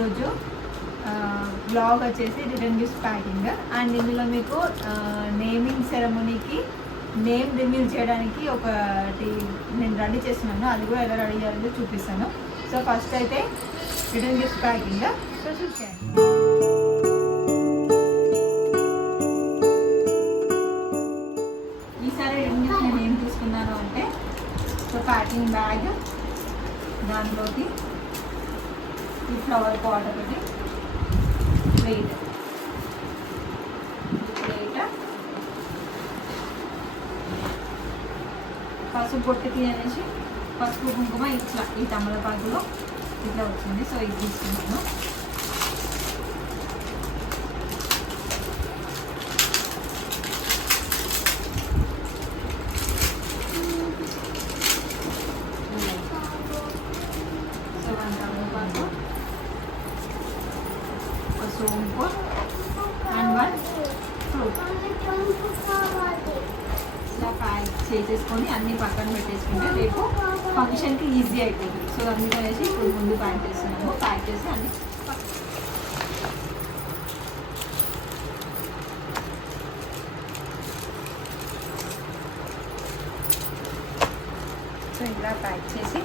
ఈరోజు బ్లాగ్ వచ్చేసి return gift packing. And ఇందులో మీకు నేమింగ్ సెరమనీకి నేమ్ రివీల్ చేయడానికి ఒకటి నేను రెడీ చేస్తున్నాను. అది కూడా ఎలా రెడీ చేయాలో చూపిస్తాను. సో ఫస్ట్ అయితే రిటర్న్ గిఫ్ట్ ప్యాకింగ్. సో చూసేయండి. ఈసారి రిటర్న్ గిఫ్ట్ నేను ఏం తీసుకున్నాను అంటే సో ప్యాకింగ్ బ్యాగ్, దానిలోకి ఈ ఫ్లవర్ పాట్ ఒకటి, ప్లేట్, పసుపు పొట్టుకి అనేసి పసుపు కుంకుమ ఇట్లా ఈ తమలపాకులో ఇట్లా వచ్చింది. సో ఇది తీసుకున్నాను. సో వన్ తమలపాకు, ఒక సోంపు అండ్ వన్ ఫ్రూట్ ఇలా ప్యాక్ చేసేసుకొని అన్నీ పక్కన పెట్టేసుకుంటే రేపు ఫంక్షన్కి ఈజీ అయిపోతుంది. సో అందుకనేసి ఇప్పుడు ముందు ప్యాక్ చేస్తున్నాము. ప్యాక్ చేసి అన్నీ సో ఇలా ప్యాక్ చేసి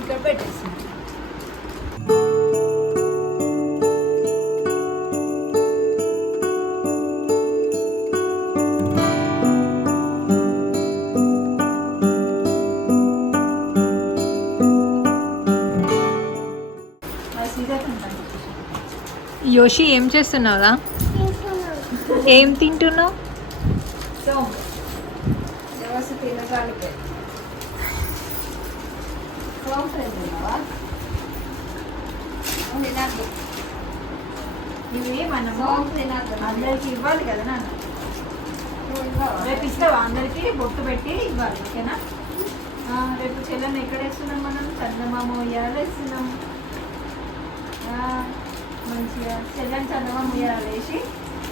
ఇక్కడ పెట్టేస్తున్నాము. యోషి ఏం చేస్తున్నావురా? ఏం తింటున్నావు? ఇవి మనము అందరికి ఇవ్వాలి కదా నాన్న. రేపు ఇస్తావా అందరికి? బొట్టు పెట్టి ఇవ్వాలి, ఓకేనా? రేపు చెల్లెని ఎక్కడ వేస్తున్నాం మనం? చందమామ ఉయ్యాల వేస్తున్నాం. మంచిగా చెల్లెని చందమామ ఉయ్యాల వేసి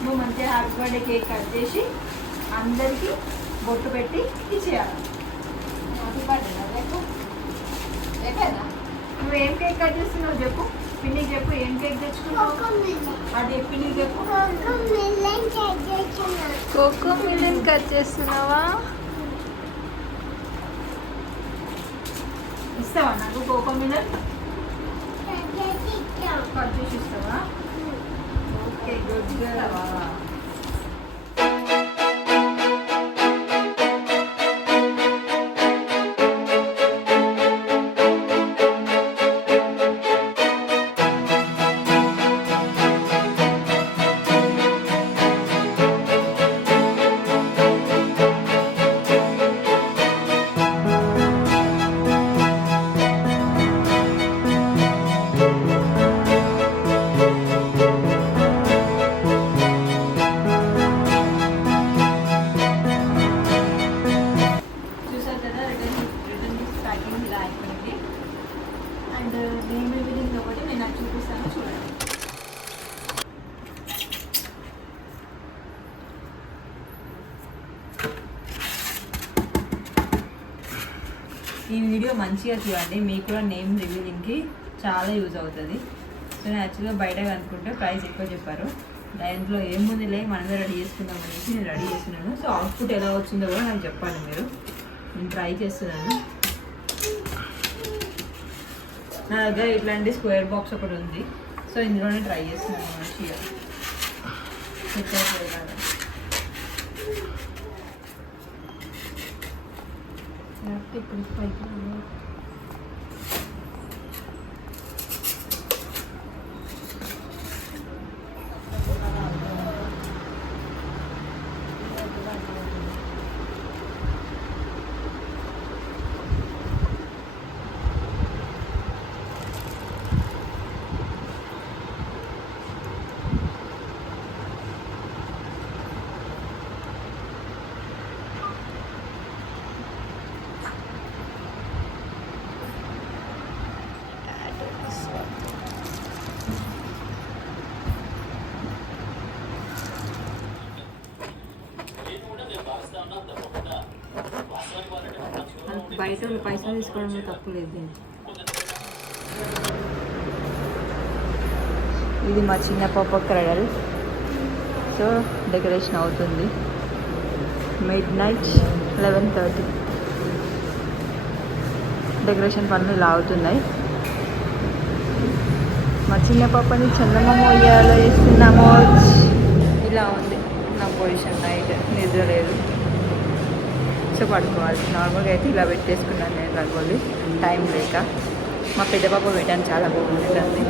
నువ్వు మంచిగా హ్యాపీ బర్త్డే కేక్ కట్ చేసి అందరికీ బొట్టు పెట్టి ఇచ్చేయాలి. హ్యాపీ బర్త్డే రేపు. రేపేనా? నువ్వు ఏం కేక్ కట్ చేస్తున్నావు చెప్పు, పిన్నికి చెప్పు. ఏం కేక్ తెచ్చుకున్నావు? అది పిన్నికి చెప్పు. కోకో మిలన్ కట్ చేస్తున్నావా? ఇస్తావా నాకు కోకో మిలన్? కట్ చేసి ఇస్తావా? Okay, good girl. And name revealing ఒకటి నేను నాకు చూపిస్తాను, చూడండి. ఈ వీడియో మంచిగా చూడండి, మీకు కూడా నేమ్ రివీలింగ్కి చాలా యూజ్ అవుతుంది. సో నేను యాక్చువల్గా బయట అనుకుంటే ప్రైస్ ఎక్కువ చెప్పారు. దాంట్లో ఏముందిలే మనమే రెడీ చేసుకుందాం అనేసి నేను రెడీ చేస్తున్నాను. సో అవుట్పుట్ ఎలా వచ్చిందో కూడా నాకు చెప్పండి మీరు. నేను ట్రై చేస్తున్నాను. నా దగ్గర ఇట్లాంటి స్క్వేర్ బాక్స్ ఒకటి ఉంది. సో ఇందులోనే ట్రై చేస్తున్నాను మంచిగా. ఇప్పుడు పైకి బయట పైసలు తీసుకోవడంలో తప్పు లేదు. ఇది మా చిన్న పాప క్రెడల్. సో డెకరేషన్ అవుతుంది. midnight 11:30 డెకరేషన్ పనులు ఇలా అవుతున్నాయి. మా చిన్న పాపని చందమామ ఉయ్యాలో వేస్తున్నాము. ఇలా ఉంది నా పొజిషన్. నైట్ నిద్ర లేదు, సో పడుకోవాలి. నార్మల్గా అయితే ఇలా పెట్టేసుకున్నాను నేను రంగోలి, టైం లేక. మా పెద్ద పాప పెట్టాను, చాలా బాగుంటుంది.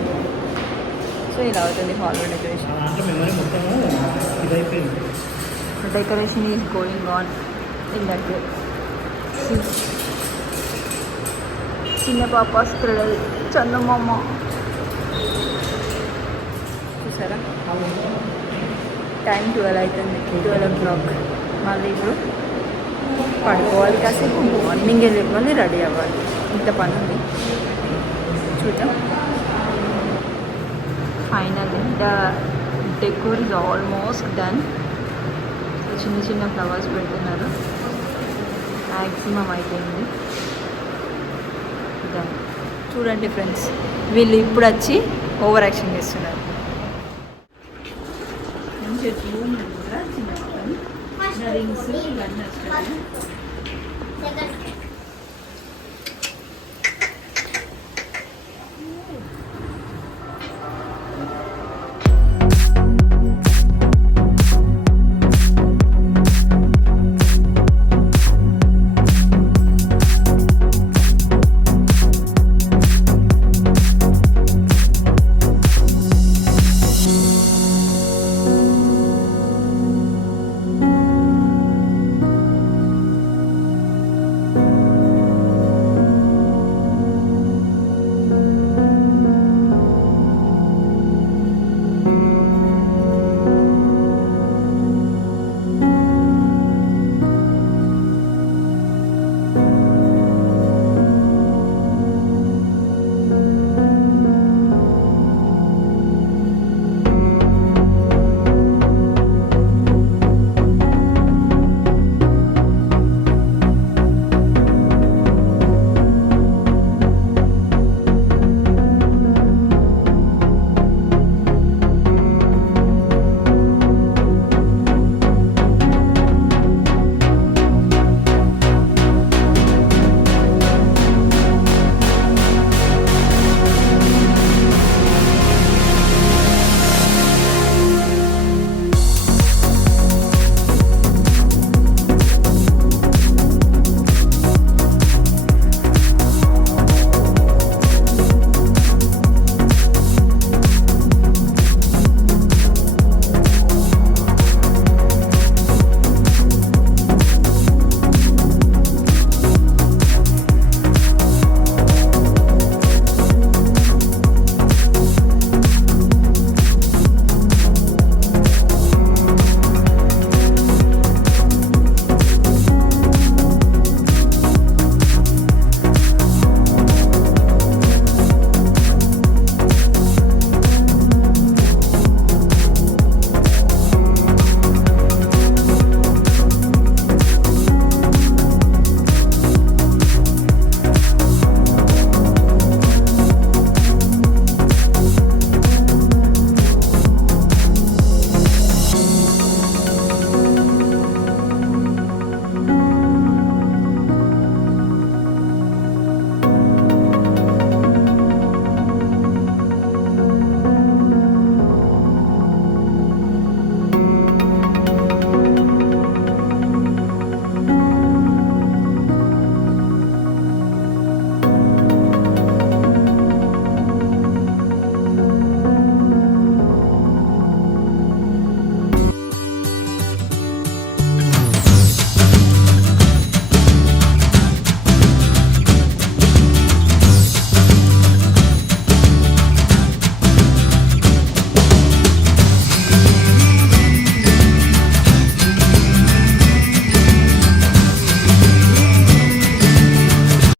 సో ఇలా అవుతుంది హాల్లో decoration. Decoration is going on in that way. చిన్న పాప స్క్రెడల్ చందమామ చూసారా. టైం 12 అవుతుంది, 12 o'clock. మళ్ళీ ఇప్పుడు పడుకోవాలి. కాసేపు మార్నింగ్ వెళ్ళి రెడీ అవ్వాలి. ఇంత పని ఉంది, చూద్దాం. Finally the decor is almost done. చిన్న చిన్న ఫ్లవర్స్ పెడుతున్నారు. మ్యాక్సిమం అయిపోయింది. డన్. చూడండి ఫ్రెండ్స్, వీళ్ళు ఇప్పుడు వచ్చి ఓవర్ యాక్షన్ చేస్తున్నారు. చిన్న రింగ్స్ ఇవన్నీ వస్తాయి.